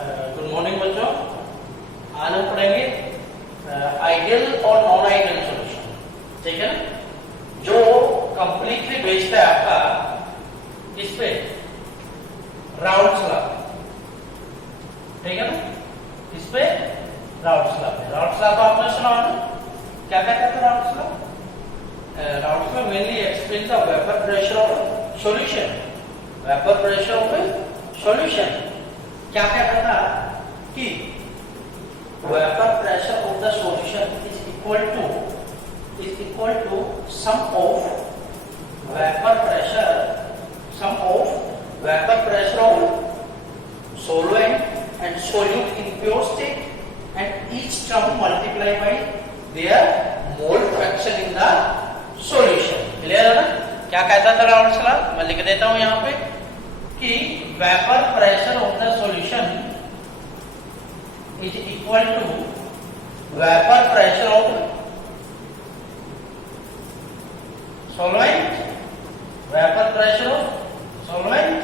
Good morning बच्चों। आज हम पढ़ेंगे आइडियल और नॉन आइडियल सॉल्यूशन। ठीक है ना, जो कंप्लीटली बेस्ड है आपका किस पे, राउल्ट्स लॉ। ठीक है ना, किस पे, राउल्ट्स लॉ पे। राउल्ट्स लॉ तो आपने सुना होगा, क्या कहते हैं Raoult's law? Raoult's law mainly explain the vapour pressure of solution. Vapour pressure of solution क्या कहता था कि vapour pressure of the solution is equal to sum of vapour pressure of solvent and solute in pure state and each term multiply by their mole fraction in the solution। Clear है ना? क्या कहता था Raoult's law? मैं लिख देता हूं यहां पे कि vapour pressure of the solution is equal to vapour pressure of solvent, vapour pressure of solvent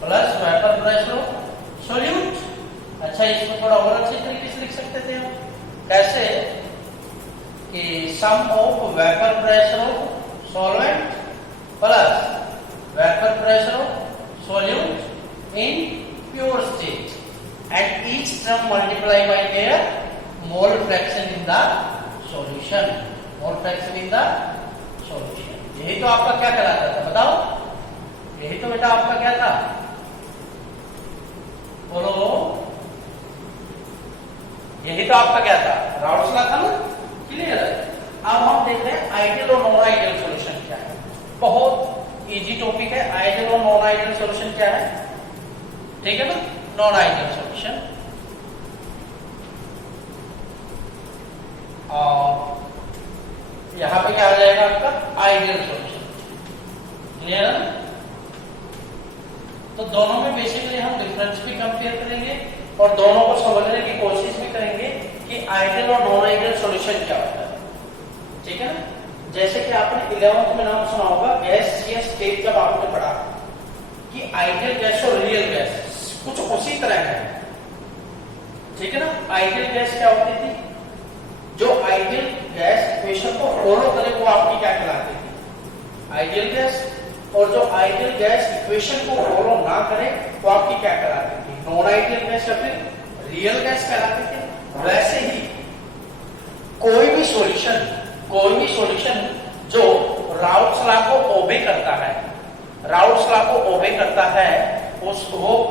plus vapour pressure of solute. अच्छा, इसको थोड़ा और अच्छे तरीके से लिख सकते थे हम। कैसे कि sum of vapour pressure of solvent plus vapour pressure of solute in pure state and each term multiply by their mole fraction in the solution। mole fraction in the solution, यही तो आपका क्या कहलाता था, बताओ? यही तो बेटा आपका क्या था, बोलो? यही तो आपका क्या था, राउल्ट्स लॉ था ना? क्लियर है। अब हम देख रहे हैं आइडियल और नॉन आइडियल सॉल्यूशन क्या है। बहुत इजी टॉपिक है। आइडियल और नॉन आइडियल सॉल्यूशन क्या है? ठीक है ना, नॉन आइडियल सॉल्यूशन और यहां पे क्या आ जाएगा आपका आइडियल सॉल्यूशन। क्लियर है ना? तो दोनों में बेसिकली हम डिफरेंस भी कंपेयर करेंगे और दोनों को समझने की कोशिश भी करेंगे कि आइडियल और नॉन आइडियल सॉल्यूशन क्या होता है। ठीक है ना? जैसे कि आपने 11th में नाम सुना होगा गैस स्टेट, जब आपने पढ़ा कि आइडियल गैस और रियल गैस कुछ उसी तरह का है। ठीक है ना? आइडियल गैस क्या होती थी? जो आइडियल गैस इक्वेशन को फॉलो करे वो आपकी क्या कहलाती थी, आइडियल गैस। और जो आइडियल गैस इक्वेशन को फॉलो ना करे वो आपकी क्या कहलाती थी, नॉन आइडियल गैस या फिर रियल गैस कहलाती थी। वैसे ही कोई भी सॉल्यूशन जो राउल्ट्स लॉ को ओबे करता है, वो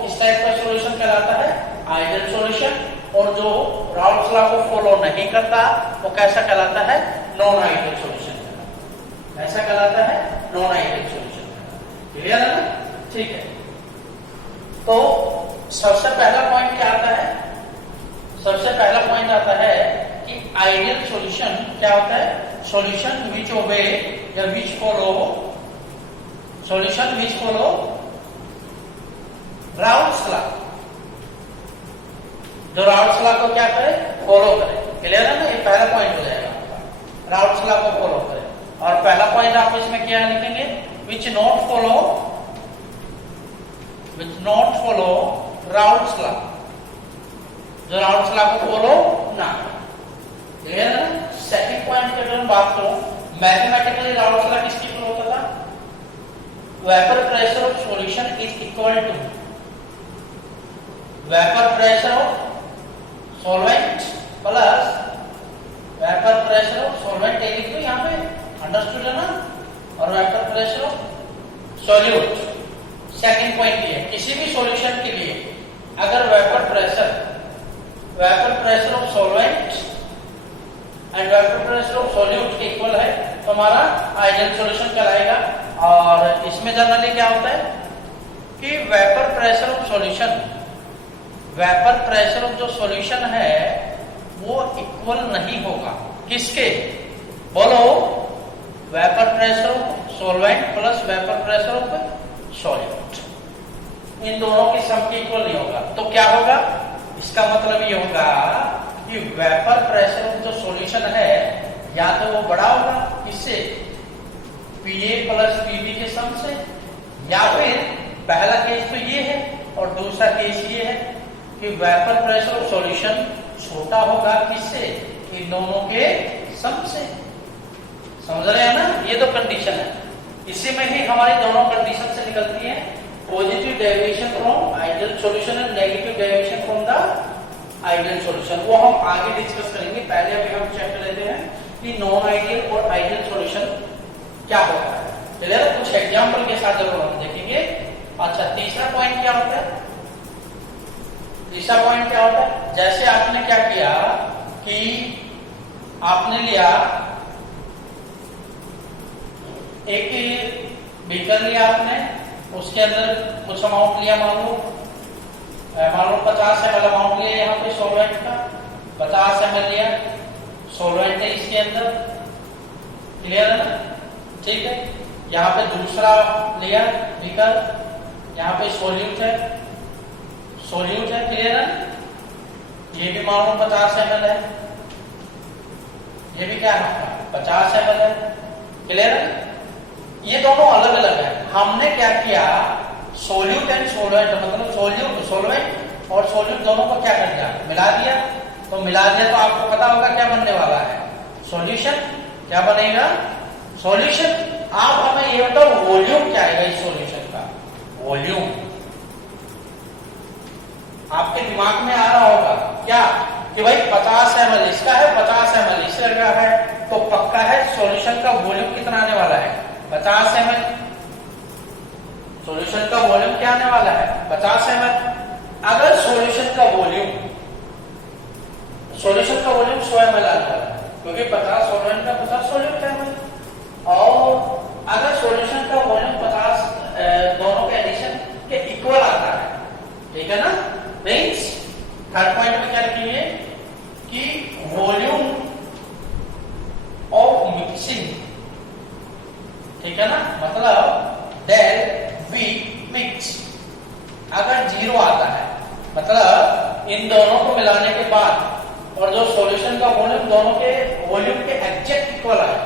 किस टाइप का सॉल्यूशन कहलाता है, आइडियल सॉल्यूशन। और जो राउल्ट्स लॉ को फॉलो नहीं करता वो कैसा कहलाता है, नॉन आइडियल सॉल्यूशन। ऐसा कहलाता है नॉन आइडियल सॉल्यूशन। क्लियर है ना? ठीक है। तो सबसे पहला पॉइंट क्या आता है? सबसे पहला पॉइंट आता है कि आइडियल सॉल्यूशन क्या होता है, सॉल्यूशन विच ओबे या विच फॉलो राउल्ट्स लॉ। जो राउल्ट्स लॉ को क्या करे, फॉलो करे। क्लियर है ना? ये पहला पॉइंट हो जाएगा आपका, राउल्ट्स लॉ को फॉलो करे। और पहला पॉइंट आप इसमें क्या लिखेंगे, which not follow Raoult's law, जो राउल्ट्स लॉ को फॉलो ना करे। क्लियर है ना? सेकंड पॉइंट की अगर हम बात करो, मैथमेटिकली राउल्ट्स लॉ किसकी फॉलो होता था, vapour pressure of solution is equal to vapour pressure of solvent plus vapour pressure of solvent. लिख दो यहाँ पे, अंडरस्टूड है ना? और vapour pressure of solute. Second point ये है, किसी भी सॉल्यूशन के लिए अगर vapour pressure of solvent and vapour pressure of solute equal है तो हमारा आइडियल सॉल्यूशन कहलाएगा। और इसमें जनरली क्या होता है कि वेपर प्रेशर ऑफ जो सॉल्यूशन है वो इक्वल नहीं होगा किसके, बोलो? Vapour pressure of solvent plus vapour pressure of solute. इन दोनों की सम के इक्वल नहीं होगा। तो क्या होगा, इसका मतलब ये होगा कि वेपर प्रेशर ऑफ जो सॉल्यूशन है या तो वो बड़ा होगा किससे, PA प्लस PB के सम से, या फिर पहला केस तो ये है और दूसरा केस ये है। कि वेपर प्रेशर ऑफ सॉल्यूशन छोटा होगा किससे, इन दोनों के सम से। समझ रहे हैं ना, ये तो कंडीशन है। इसी में ही हमारी दोनों कंडीशन से निकलती है, positive deviation from ideal solution and negative deviation from the ideal solution. वो हम आगे डिस्कस करेंगे, पहले अभी हम चेक कर लेते हैं कि नॉन आइडियल और आइडियल सॉल्यूशन क्या होता है। क्लियर, कुछ एग्जांपल के साथ जरूर हम देखेंगे। अच्छा, तीसरा पॉइंट क्या होता है? तीसरा पॉइंट क्या होता है, जैसे आपने क्या किया कि आपने लिया एक बीकर लिया आपने, उसके अंदर कुछ अमाउंट लिया, मान लो 50 ml अमाउंट लिया यहाँ पे सॉल्वेंट का, 50 ml लिया सॉल्वेंट है इसके अंदर। क्लियर है ना, ठीक है। यहाँ पे दूसरा लिया बीकर, यहाँ पे सोल्यूट है, सोल्यूट है। क्लियर है, ये भी मान लो 50 ml है, ये भी क्या है 50 ml है। क्लियर है, ये दोनों अलग अलग है। हमने क्या किया, सोल्यूट एंड सोलवेंट, मतलब सोल्यूट सोलवेंट और सोल्यूट दोनों को क्या कर दिया, मिला दिया। तो मिला दिया तो आपको पता होगा क्या बनने वाला है, सॉल्यूशन। क्या बनेगा, सॉल्यूशन। आप हमें ये बताओ वॉल्यूम क्या आएगा इस सॉल्यूशन का, वॉल्यूम। आपके दिमाग में आ रहा होगा क्या कि भाई 50 ml इसका है, 50 ml इसका है, तो पक्का है सॉल्यूशन का वॉल्यूम कितना आने वाला है, 50 ml। सॉल्यूशन का वॉल्यूम क्या आने वाला है, 50 ml। अगर सॉल्यूशन का वॉल्यूम 100 ml आने वाला है, क्योंकि 50 सॉल्वेंट का 50 सोल्यूट है। और अगर सॉल्यूशन का वॉल्यूम 50 दोनों के एडिशन के इक्वल आता है, ठीक है ना। मींस थर्ड पॉइंट में क्या लिखेंगे कि वॉल्यूम ऑफ मिक्सिंग, ठीक है ना, मतलब डेल वी मिक्स अगर 0 आता है, मतलब इन दोनों को मिलाने के बाद और जो सॉल्यूशन का वॉल्यूम दोनों के वॉल्यूम के एग्जैक्ट इक्वल आए,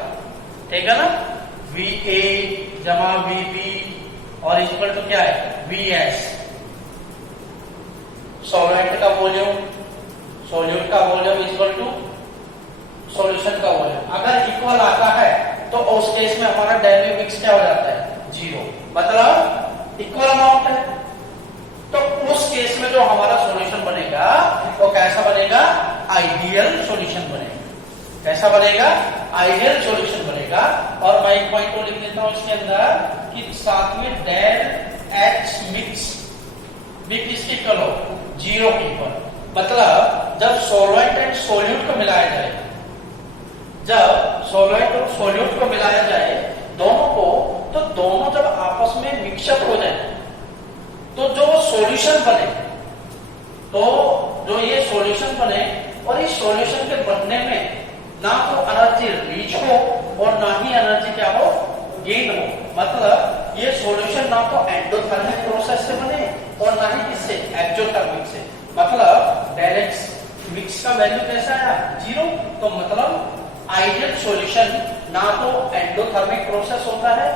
ठीक है ना, VA जमा VB और इक्वल टू क्या है VS। सॉल्वेंट का वॉल्यूम, सॉल्यूट का वॉल्यूम इक्वल टू सॉल्यूशन का वॉल्यूम अगर इक्वल आता है तो उस केस में हमारा डेल मिक्स क्या हो जाता है, 0, मतलब इक्वल अमाउंट है। तो उस केस में जो हमारा सॉल्यूशन बनेगा वो कैसा बनेगा, आइडियल सॉल्यूशन बनेगा। कैसा बनेगा, आइडियल सॉल्यूशन बनेगा। और मैं एक पॉइंट को लिख देता हूं इसके अंदर कि साथ में डेल एच मिक्स भी किसकी इक्वल हो, 0 की इक्वल। मतलब जब सॉल्वेंट एंड सोल्यूट को मिलाया जाए, जब सॉल्वेंट और सोल्यूट को मिलाया जाए दोनों को, तो दोनों जब आपस में मिक्सअप हो जाए तो जो सॉल्यूशन बने, तो जो ये सॉल्यूशन बने और इस सॉल्यूशन के बनने में ना तो एनर्जी रीच हो और ना ही एनर्जी क्या हो, गेन हो। मतलब ये सॉल्यूशन ना तो एंडोथर्मिक प्रोसेस से बने और ना ही किससे, एक्सोथर्मिक से। मतलब डायरेक्ट मिक्स का वैल्यू कैसा आया, 0। तो मतलब आइडियल सॉल्यूशन ना तो एंडोथर्मिक प्रोसेस होता है,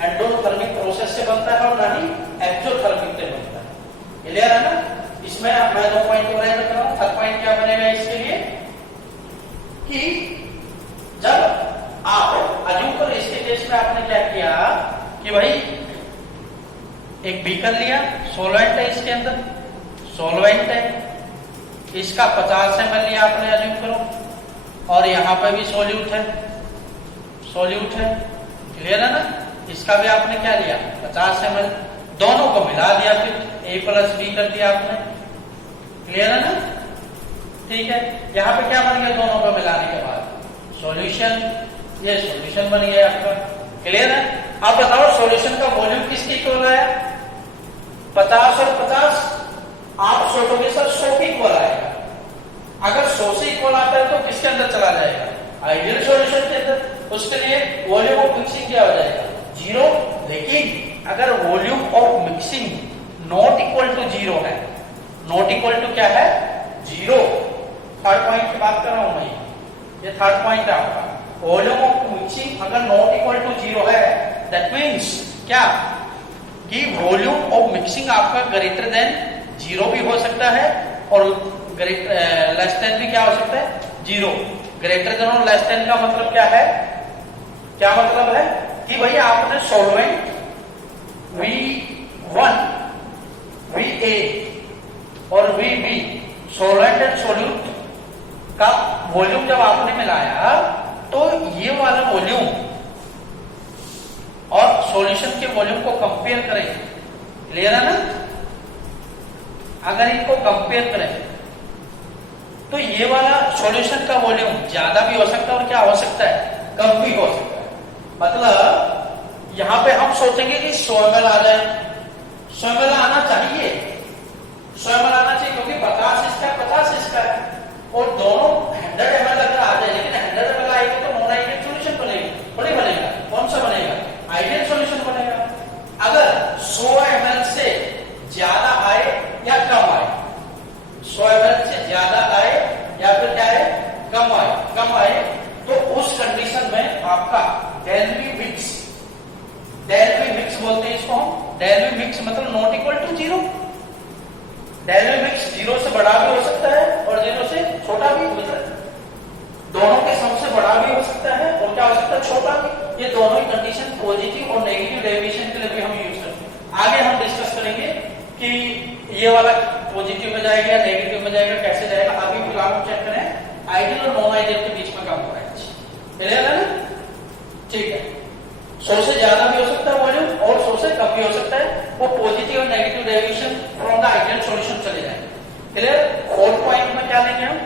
एंडोथर्मिक प्रोसेस से बनता है और ना ही एक्सोथर्मिक से बनता है। क्लियर है ना। इसमें मैं 2 पॉइंट को राइट कर रहा हूं। थर्ड पॉइंट क्या बनेगा इसके लिए कि जब आप अज्यूम करो, इसके केस में आपने क्या किया कि भाई एक बीकर लिया, सॉल्वेंट है इसके अंदर, सॉल्वेंट है, इसका 50 ml लिया आपने, अज्यूम करो, और यहां पे भी सोल्यूट है, सोल्यूट है। क्लियर है ना। इसका भी आपने क्या लिया, 50 ml, दोनों को मिला दिया, फिर A प्लस B कर दिया आपने। क्लियर है ना, ठीक है। यहां पे क्या बन गया, दोनों को मिलाने के बाद सॉल्यूशन, ये सॉल्यूशन बन गया आपका। क्लियर है। अब बताओ सॉल्यूशन का वॉल्यूम किसके इक्वल आया, 50 और 50। आप सोचोगे सर 100 के इक्वल आएगा। अगर 100 से इक्वल आता है तो किसके अंदर चला जाएगा, आइडियल सॉल्यूशन के अंदर। उसके लिए वॉल्यूम ऑफ मिक्सिंग क्या हो जाएगा, 0। लेकिन अगर volume of mixing not equal to 0 है, नॉट इक्वल टू क्या है, 0। थर्ड पॉइंट की बात कर रहा हूं मैं, ये थर्ड पॉइंट है आपका। वॉल्यूम ऑफ मिक्सिंग अगर नॉट इक्वल टू 0 है, दैट मीन्स क्या कि वॉल्यूम ऑफ मिक्सिंग आपका ग्रेटर देन 0 भी हो सकता है और लेस देन भी क्या हो सकता है, 0। ग्रेटर देन और लेस देन का मतलब क्या है, क्या मतलब है कि भाई आपने सॉल्वेंट V1 VA और VB सॉल्वेंट एंड सॉल्यूट का वॉल्यूम जब आपने मिलाया तो ये वाला वॉल्यूम और सॉल्यूशन के वॉल्यूम को कंपेयर करें, क्लियर है ना। अगर इनको कंपेयर करें तो ये वाला सॉल्यूशन का वॉल्यूम ज्यादा भी हो सकता है और क्या हो सकता है, कम भी हो सकता है। मतलब यहां पे हम सोचेंगे कि 100 ml आ जाए, 100 ml आना चाहिए, 100 ml आना चाहिए क्योंकि 50 इसका 50 इसका है और दोनों 100 ml अगर आ जाए, लेकिन 100 ml आएगा तो नॉन आइडियल सॉल्यूशन बनेगा, थोड़ी बनेगा, कौन सा बनेगा, आइडियल सॉल्यूशन बनेगा। अगर 100 ml से ज्यादा आए या कम आए, 100 ml से ज्यादा आए या फिर क्या है, कम आए तो उस कंडीशन में आपका डेल वी मिक्स बोलते हैं इसको हम, डेल वी मिक्स मतलब not equal to 0। Del V mix 0 से बड़ा भी हो सकता है और 0 से छोटा भी हो सकता है, दोनों के सम से बड़ा भी हो सकता है और क्या हो सकता है, छोटा भी। ये दोनों ही कंडीशन पॉजिटिव और नेगेटिव डेविएशन के लिए भी हम यूज करते हैं। आगे हम डिस्कस करेंगे कि ये वाला पॉजिटिव में जाएगा या नेगेटिव में जाएगा, कैसे जाएगा। अभी फिलहाल हम चेक करें आइडियल और नॉन आइडियल के बीच में क्या हो रहा है, क्लियर है ना, ठीक है। 100 से ज्यादा भी हो सकता है वॉल्यूम और 100 से कम भी हो सकता है, वो पॉजिटिव और negative deviation from the ideal solution चले जाएंगे, क्लियर। फोर्थ पॉइंट में क्या लेंगे हम,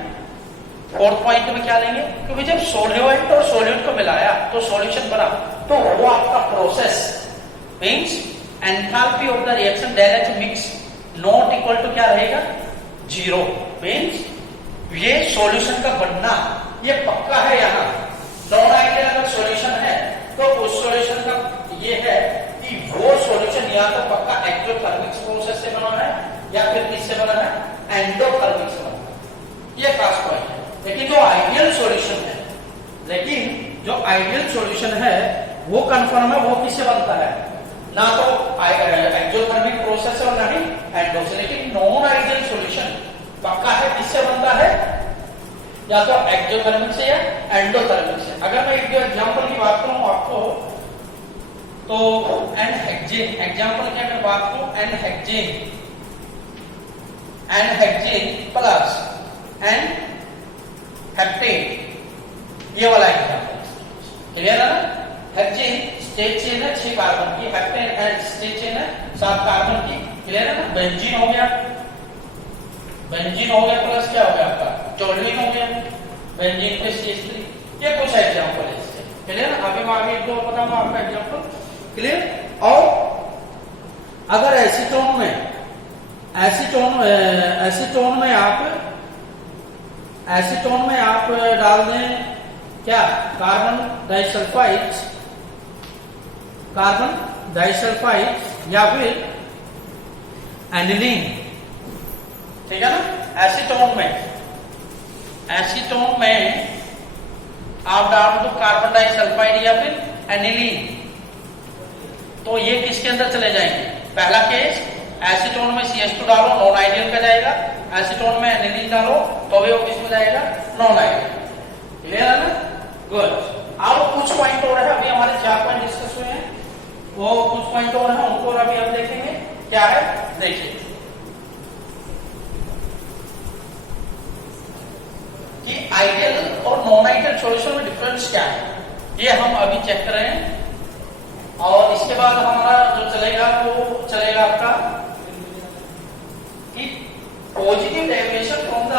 फोर्थ पॉइंट में क्या लेंगे, क्योंकि जब सॉल्वेंट और सॉल्यूट को मिलाया तो सॉल्यूशन बना, तो वो आपका process means enthalpy of the reaction del H mix not equal to क्या रहेगा, 0। मींस ये सॉल्यूशन का बनना ये पक्का है। यहाँ नॉन आइडियल अगर सॉल्यूशन है तो उस सॉल्यूशन का ये है कि वो सॉल्यूशन या तो पक्का एक्टोथर्मिक प्रोसेस से बना है या फिर किससे बना है, एंडोथर्मिक से बना है। ये खास पॉइंट है। लेकिन जो आइडियल सॉल्यूशन है वो कंफर्म है, वो किससे बनता है, ना तो एक्टोथर्मिक प्रोसेस और ना ही एंडो से। लेकिन नॉन आइडियल सॉल्यूशन पक्का है किससे बनता है, या तो एक्टोथर्मिक से या एंडोथर्मिक से। अगर मैं एक दो एग्जांपल की बात करूं आपको तो एन-हेक्सेन एग्जांपल की अगर बात करूं, एन-हेक्सेन प्लस एन-हेप्टेन, ये वाला एग्जांपल क्लियर है ना। हेक्सेन स्टेट चेन है 6 कार्बन की, हेप्टेन स्टेट चेन है 7 कार्बन की, क्लियर है ना। बेंजीन हो गया प्लस क्या हो गया आपका, टोल्यूइन हो गया, बेंजीन पे CH3। ये कुछ एग्जांपल है इसके, क्लियर। अभी मैं आगे एक दो बताऊंगा आपका एग्जांपल, क्लियर। और अगर एसीटोन में आप डाल दें क्या, कार्बन डाइसल्फाइड या फिर एनिलीन, ठीक है ना। एसीटोन में आप डाल दो कार्बन डाइसल्फाइड या फिर एनिलीन, तो ये किसके अंदर चले जाएंगे। पहला केस, एसीटोन में CH2 डालो नॉन आइडियल का जाएगा, एसीटोन में एनिलीन डालो तो भी वो किसमें जाएगा, नॉन आइडियल, क्लियर है ना, गुड। अब कुछ पॉइंट और है, अभी हमारे 4 पॉइंट डिस्कस हुए हैं, वो कुछ पॉइंट और है, उनको अभी हम देखेंगे क्या है। देखिए कि आइडियल और नॉन आइडियल सॉल्यूशन में डिफरेंस क्या है, ये हम अभी चेक कर रहे हैं। और इसके बाद हमारा जो चलेगा वो चलेगा आपका कि positive deviation from the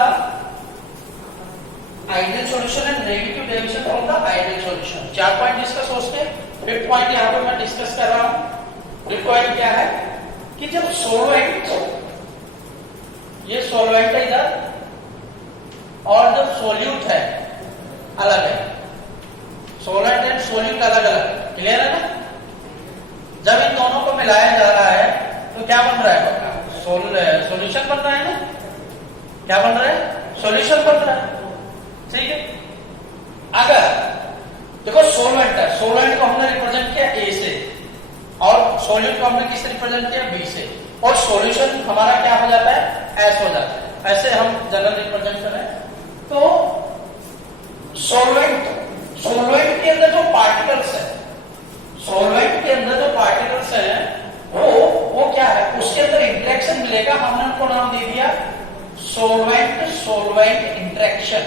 ideal solution and negative deviation from the ideal solution. 4 point discuss हो उसके। फिफ्थ पॉइंट यहां पर मैं डिस्कस कर रहा हूं। फिफ्थ पॉइंट क्या है कि जब सॉल्वेंट, ये सॉल्वेंट है इधर और जो सोल्यूट है अलग है, सॉल्वेंट एंड सोल्यूट अलग अलग, क्लियर है ना। जब इन दोनों को मिलाया जा रहा है तो क्या बन रहा है, सॉल्यूशन बन रहा है ना, क्या बन रहा है, सॉल्यूशन बन रहा है, ठीक है। अगर देखो सॉल्वेंट है, सॉल्वेंट को हमने रिप्रेजेंट किया A से और सोल्यूट को हमने किससे रिप्रेजेंट किया B से, और सॉल्यूशन हमारा क्या हो जाता है, S हो जाता है। ऐसे हम जनरल रिप्रेजेंट करें तो सॉल्वेंट के अंदर जो पार्टिकल्स है, सॉल्वेंट के अंदर जो पार्टिकल्स है वो क्या है, उसके अंदर इंटरेक्शन मिलेगा। हमने उनको नाम दे दिया सॉल्वेंट इंटरेक्शन।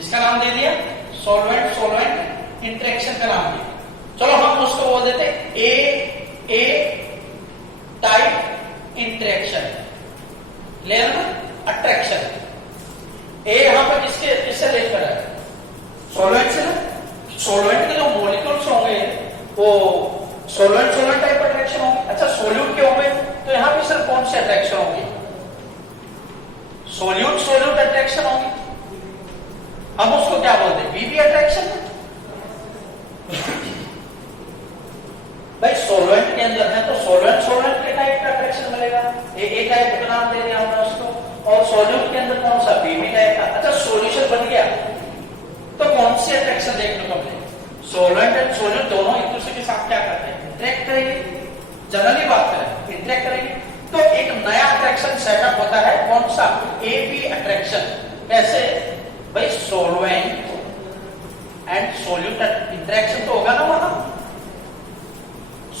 इसका नाम दे दिया सॉल्वेंट इंटरेक्शन का नाम दिया। चलो हम उसको बोल देते ए टाइप इंटरेक्शन, लेना अट्रैक्शन। ए यहां पर किससे लेकर है, सॉल्वेंट से ना। सॉल्वेंट के जो मॉलिक्यूल्स होंगे वो सॉल्वेंट टाइप अट्रैक्शन होंगे। अच्छा सोल्यूट के होंगे तो यहां पे सिर्फ कौन से अट्रैक्शन होंगे, सोल्यूट अट्रैक्शन होंगे। हम उसको क्या बोलते हैं, बीबी अट्रैक्शन। भाई सॉल्वेंट के अंदर है तो सॉल्वेंट के टाइप का अट्रैक्शन मिलेगा, ए टाइप का नाम दे दिया हमने उसको। और सोल्यूट के अंदर कौन सा, बीबी टाइप का। अच्छा सॉल्यूशन बन गया तो कौन सी अट्रैक्शन देखने को मिलेगी, सॉल्वेंट एंड सोल्यूट दोनों एक दूसरे के साथ क्या करते हैं, इंटरेक्ट करेंगे। जनरली बात करें इंटरेक्ट करेंगे तो एक नया अट्रैक्शन सेटअप होता है, कौन सा, एबी अट्रैक्शन। कैसे भाई, सॉल्वेंट एंड सोल्यूट इंटरेक्शन तो होगा ना वहां,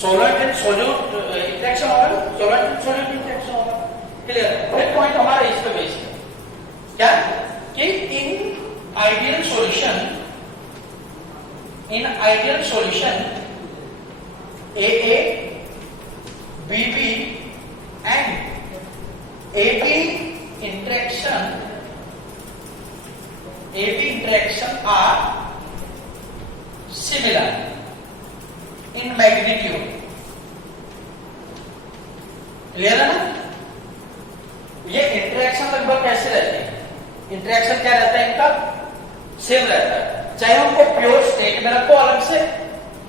सॉल्वेंट एंड सोल्यूट इंटरेक्शन होगा ना, सॉल्वेंट एंड सोल्यूट इंटरेक्शन होगा। क्लियर। एक पॉइंट हमारा इस पे बेस्ड है क्या, कि in ideal solution AA BB and AB interaction are similar in magnitude. Clear है ना। ये इंटरेक्शन लगभग कैसे रहती है, इंटरेक्शन क्या रहता है इनका, सेम रहता है। चाहे हमको प्योर स्टेट में रखो अलग से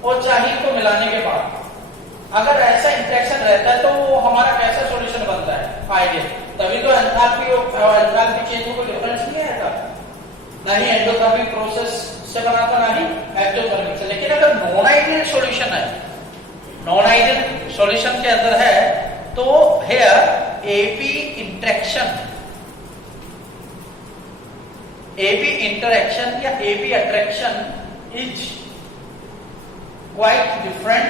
और चाहे इनको मिलाने के बाद, अगर ऐसा इंटरेक्शन रहता है तो वो हमारा कैसा सॉल्यूशन बनता है, आइडियल। तभी तो एंथैल्पी चेंज में कोई डिफरेंस नहीं आएगा, ना ही एंडोथर्मिक प्रोसेस से बनाता ना ही एक्टोथर्मिक से। लेकिन अगर नॉन आइडियल सॉल्यूशन है, नॉन आइडियल सॉल्यूशन के अंदर है तो हेयर एबी इंटरेक्शन या AB attraction is quite different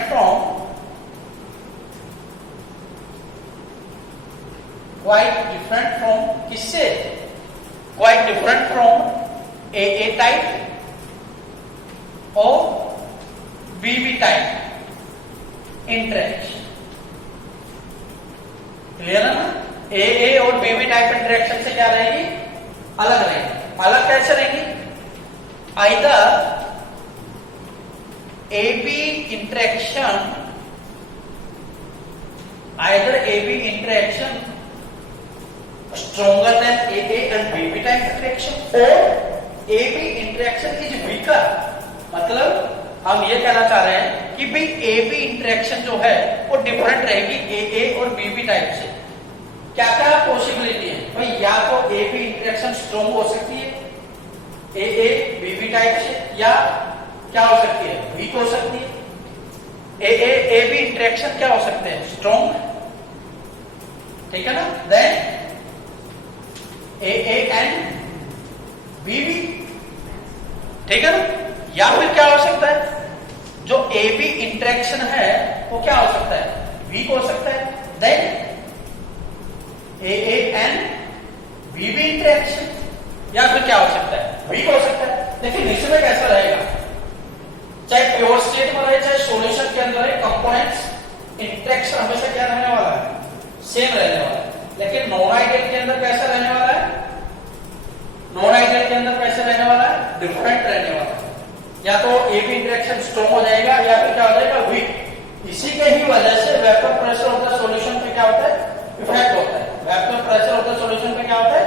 from किससे, quite different from AA type और BB type interaction। क्लियर है ना। AA और BB टाइप इंटरेक्शन से क्या रहेगी, अलग रहेगी। अलग कैसे रहेगी, either AB interaction stronger than AA and BB type interaction or AB interaction is weaker। मतलब हम ये कहना चाह रहे हैं कि भाई AB इंटरेक्शन जो है वो डिफरेंट रहेगी AA और BB टाइप से। क्या क्या पॉसिबिलिटी है भाई, या तो AB इंटरेक्शन स्ट्रॉन्ग हो सकती है AA BB टाइप से, या क्या हो सकती है, वीक हो सकती है। AB इंटरेक्शन क्या हो सकते हैं, स्ट्रॉन्ग, ठीक है ना। देन AA एंड BB, ठीक है ना। या फिर क्या हो सकता है, जो AB इंटरेक्शन है वो क्या हो सकता है, वीक हो सकता है। Then AA and BB interaction, या फिर क्या हो सकता है, वीक हो सकता है। लेकिन इसमें कैसा रहेगा, चाहे प्योर स्टेट में रहे चाहे सॉल्यूशन के अंदर है, कंपोनेंट्स इंटरेक्शन हमेशा क्या रहने वाला है, सेम रहने वाला है। लेकिन नॉन आइडियल के अंदर कैसा रहने वाला है, नॉन आइडियल के अंदर कैसे रहने वाला है, डिफरेंट रहने वाला है। या तो AB इंटरेक्शन स्ट्रॉन्ग हो जाएगा या फिर क्या हो जाएगा, वीक। इसी के ही वजह से vapour pressure of the solution पे क्या होता है, इफेक्ट होता है। Vapour pressure of the solution पे क्या होता है,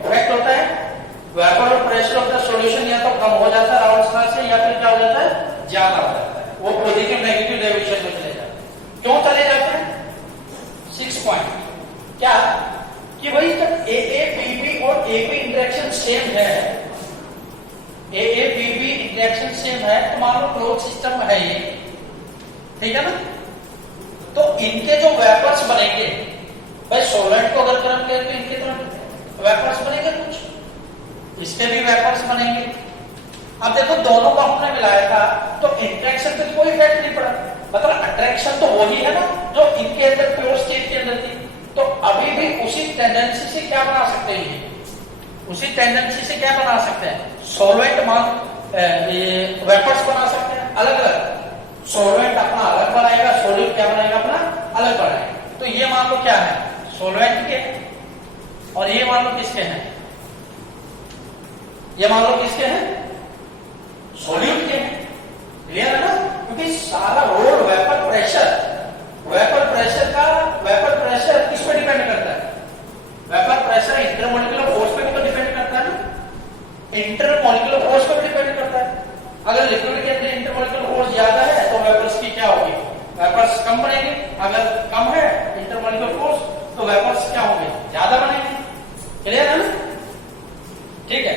इफेक्ट होता है। Vapour pressure of the solution या तो कम हो जाता है राउंड से, या फिर क्या हो जाता है, ज्यादा हो जाता है। वो पॉजिटिव नेगेटिव डेविएशन में चले जाते हैं। क्यों चले जाते हैं, 6 पॉइंट क्या, कि भाई जब AA BB और AB इंटरेक्शन सेम है, AA BB इंटरेक्शन सेम है तो मान लो क्लोज सिस्टम है ये, ठीक है ना। तो इनके जो वेपर्स बनेंगे भाई, सॉल्वेंट को अगर गर्म करें तो इनके तरफ वेपर्स बनेंगे कुछ, इसके भी वेपर्स बनेंगे। अब देखो दोनों को हमने मिलाया था तो इंटरेक्शन पे कोई इफेक्ट नहीं पड़ा, मतलब अट्रैक्शन तो वही है ना जो इनके अंदर प्योर स्टेट के अंदर थी। तो अभी भी उसी टेंडेंसी से क्या बना सकते हैं, उसी टेंडेंसी से क्या बना सकते हैं, सॉल्वेंट मान वेपर्स बना सकते हैं अलग अलग। सॉल्वेंट अपना अलग बनाएगा, सॉल्यूट क्या बनाएगा अपना अलग बनाएगा। तो ये मान लो क्या है, सॉल्वेंट के, और ये मान लो किसके हैं, ये मान लो किसके हैं, सॉल्यूट के हैं। क्लियर है ना, क्योंकि सारा role vapour pressure, vapour pressure किस पे डिपेंड करता है, वेपर प्रेशर इंटरमोलिकुलर फोर्स पे भी तो डिपेंड करता है ना, इंटरमोलिकुलर फोर्स पे भी डिपेंड करता है। अगर लिक्विड के अंदर इंटरमोलिकुलर फोर्स ज्यादा है तो वेपर्स की क्या होगी, वेपर्स कम बनेंगे। अगर कम है इंटरमोलिकुलर फोर्स तो वेपर्स क्या होंगे, ज्यादा बनेंगे। क्लियर है ना, ठीक है।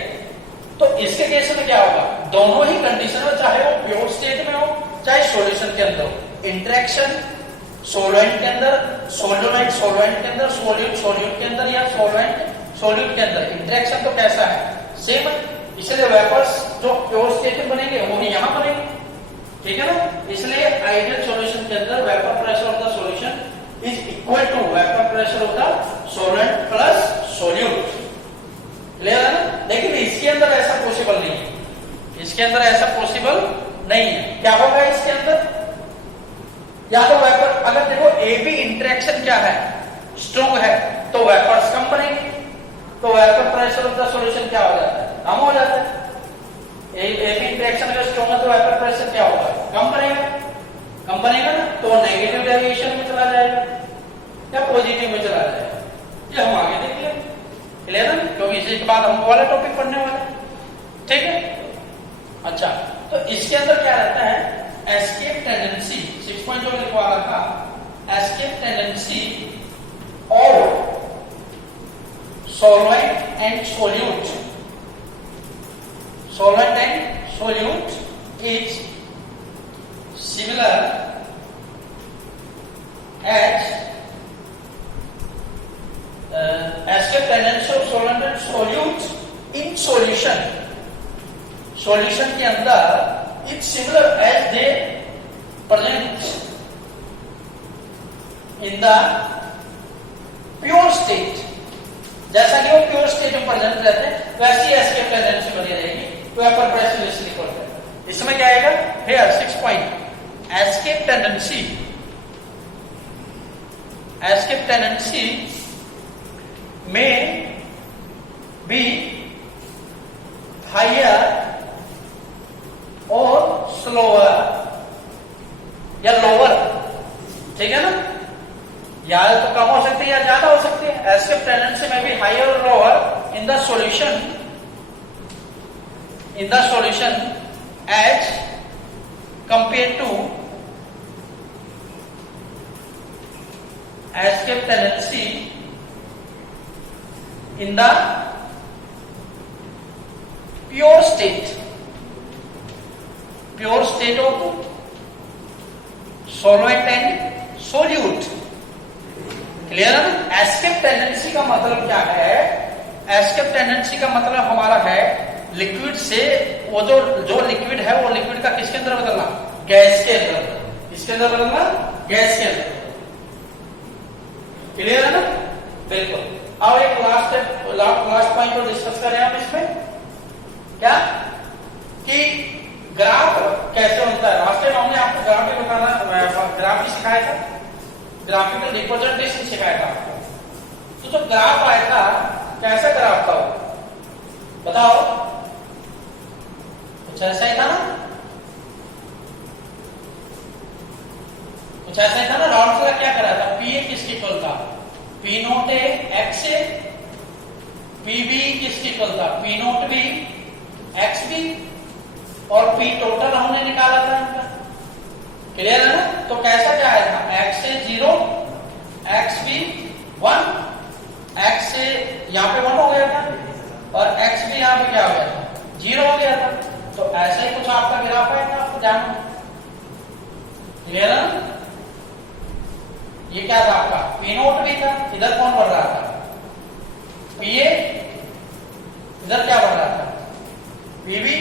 तो इसके केस में क्या होगा, दोनों ही कंडीशन में, चाहे वो प्योर स्टेट में हो चाहे सॉल्यूशन के अंदर हो, इंटरेक्शन सॉल्वेंट के अंदर, सोल्यूमेंट सॉल्वेंट के अंदर, सोल्यूट सोल्यूट के अंदर, या सॉल्वेंट सोल्यूट के अंदर, इंटरेक्शन तो कैसा है, सेम है। इसलिए वेपर्स जो प्योर स्टेट में बनेंगे वो भी यहां बनेंगे, ठीक है ना। इसलिए आइडियल सॉल्यूशन के अंदर vapour pressure of the solution is equal to vapour pressure of the solvent plus solute. Clear है ना, लेकिन इसके अंदर ऐसा पॉसिबल नहीं है, इसके अंदर ऐसा पॉसिबल नहीं है। क्या होगा इसके अंदर, या तो वेपर, अगर देखो ए बी इंटरेक्शन क्या है, स्ट्रॉन्ग है, तो वेपर्स कम बनेंगे, तो vapour pressure of the solution क्या हो जाता है, कम हो जाता है। ए बी इंटरेक्शन अगर स्ट्रॉन्ग है तो वेपर प्रेशर क्या होगा, कम बनेगा, कम बनेगा ना, तो नेगेटिव डेविएशन में चला जाएगा या पॉजिटिव में चला जाएगा, ये हम आगे देख लेंगे। क्लियर है, क्योंकि इसी के बाद हम वाला टॉपिक पढ़ने वाले, ठीक है। अच्छा, तो इसके अंदर क्या रहता है, एस्केप टेंडेंसी 6.0 लिखवा रखा, escape tendency of solvent and solute, solvent and solute is similar as escape tendency of solvent and solute in solution, solution के अंदर it's similar as they present in the pure state, जैसा कि वो pure state में present रहते हैं वैसी escape tendency बनी रहेगी, वेपर प्रेशर इसलिए करते हैं। इसमें क्या आएगा, here 6 point escape tendency may be higher or slower या lower, ठीक है ना, या तो कम हो सकती है या ज्यादा हो सकती है। एस्केप टेंडेंसी में भी हायर और lower in the solution as compare to escape tendency in the pure state of solvent and solute। Clear है ना। एस्केप टेंडेंसी का मतलब क्या है, एस्केप टेंडेंसी का मतलब हमारा है लिक्विड से वो जो लिक्विड है वो लिक्विड का किसके अंदर बदलना, गैस के अंदर, किसके अंदर बदलना, गैस के अंदर। क्लियर है ना, बिल्कुल। और एक लास्ट पॉइंट को डिस्कस करें हम इसमें, क्या कि ग्राफ कैसे होता है। लास्ट टाइम हमने आपको ग्राफ भी बताना, ग्राफ भी सिखाया था, ग्राफिकल रिप्रेजेंटेशन सिखाया था आपको। तो जो ग्राफ आया था कैसा ग्राफ था वो बताओ, कुछ ऐसा ही था ना, कुछ ऐसा ही था ना। राउंड फिगर क्या करा था, पी ए किसके इक्वल था, P not A X A, P B किसके इक्वल था, P not B X B, और पी टोटल हमने निकाला था इनका। क्लियर है ना। तो कैसा क्या आया था, एक्स ए 0, एक्स बी 1, एक्स ए यहाँ पे 1 हो गया था और एक्स बी यहाँ पे क्या हो गया था, 0 हो गया था। तो ऐसा ही कुछ आपका ग्राफ आएगा, आपको जानना। क्लियर है ना। ये क्या था आपका, पी नोट भी था, इधर कौन बढ़ रहा था, पी ए पीवी,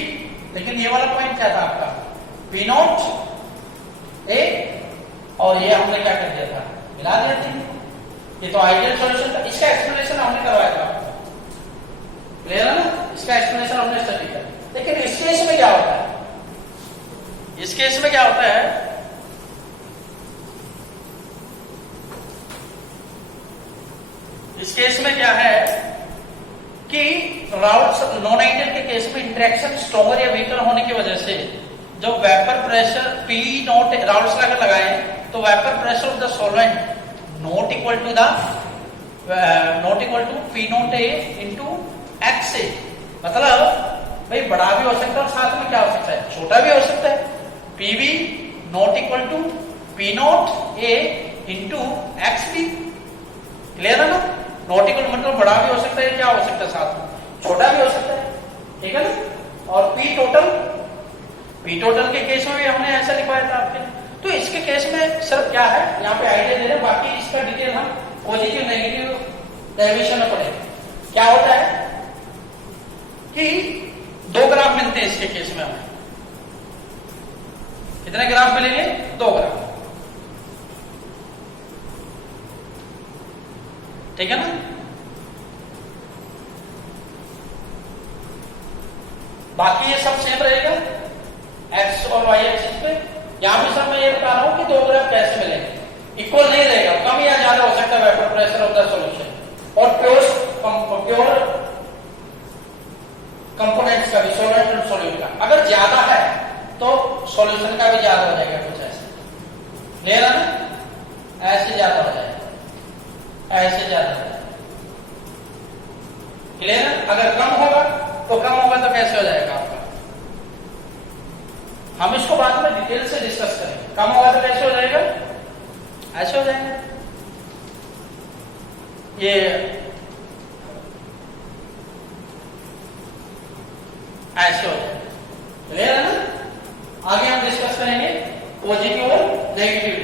लेकिन ये वाला पॉइंट क्या था आपका, पी नॉट ए, और ये हमने क्या कर दिया था, मिला दिया था। ये तो आइडियल सॉल्यूशन था, इसका एक्सप्लेनेशन हमने करवाया था, क्लियर है ना, इसका एक्सप्लेनेशन हमने स्टडी किया। लेकिन इस केस में क्या होता है, इस केस में क्या होता है, इस केस में क्या है कि राउल्स नॉन आइडियल के केस में इंटरेक्शन स्ट्रॉन्गर या वीकर होने की वजह से जो vapour pressure P nought, Raoult's अगर लगाए तो vapour pressure of the solvent not equal to P not A into X A, मतलब भाई बड़ा भी हो सकता है और साथ में क्या हो सकता है, छोटा भी हो सकता है। PV not equal to P not A into X B, clear है ना, नॉट इक्वल मतलब बड़ा भी हो सकता है, क्या हो सकता है साथ में, छोटा भी हो सकता है, ठीक है ना। और पी टोटल के केस में भी हमने ऐसा लिखवाया था आपके। तो इसके केस में सिर्फ क्या है, यहाँ पे आइडिया दे रहे हैं, बाकी इसका डिटेल हम पॉजिटिव नेगेटिव डेरिवेशन में पढ़ेंगे। क्या होता है कि 2 ग्राफ मिलते हैं इसके केस में हमें, कितने ग्राफ मिलेंगे, 2 ग्राफ, ठीक है ना। बाकी ये सब सेम रहेगा एक्स और वाई एक्सिस पे। यहां पे सब मैं ये बता रहा हूं कि 2 ग्राफ कैसे मिलेंगे, इक्वल नहीं रहेगा, कम या ज्यादा हो सकता है vapour pressure of the solution और प्योर कंपोनेंट्स का भी, सॉल्वेंट और सॉल्यूट का। अगर ज्यादा है तो सॉल्यूशन का भी ज्यादा हो जाएगा, कुछ ऐसे, क्लियर है ना, ऐसे ज्यादा हो जाएगा, ऐसे ज्यादा हो जाएगा, क्लियर है। अगर कम होगा तो कैसे हो जाएगा आपका, हम इसको बाद में डिटेल से डिस्कस करेंगे। कम होगा तो कैसे हो जाएगा, ऐसे हो जाएगा, ये ऐसे हो जाएगा, क्लियर है ना। आगे हम डिस्कस करेंगे पॉजिटिव और नेगेटिव।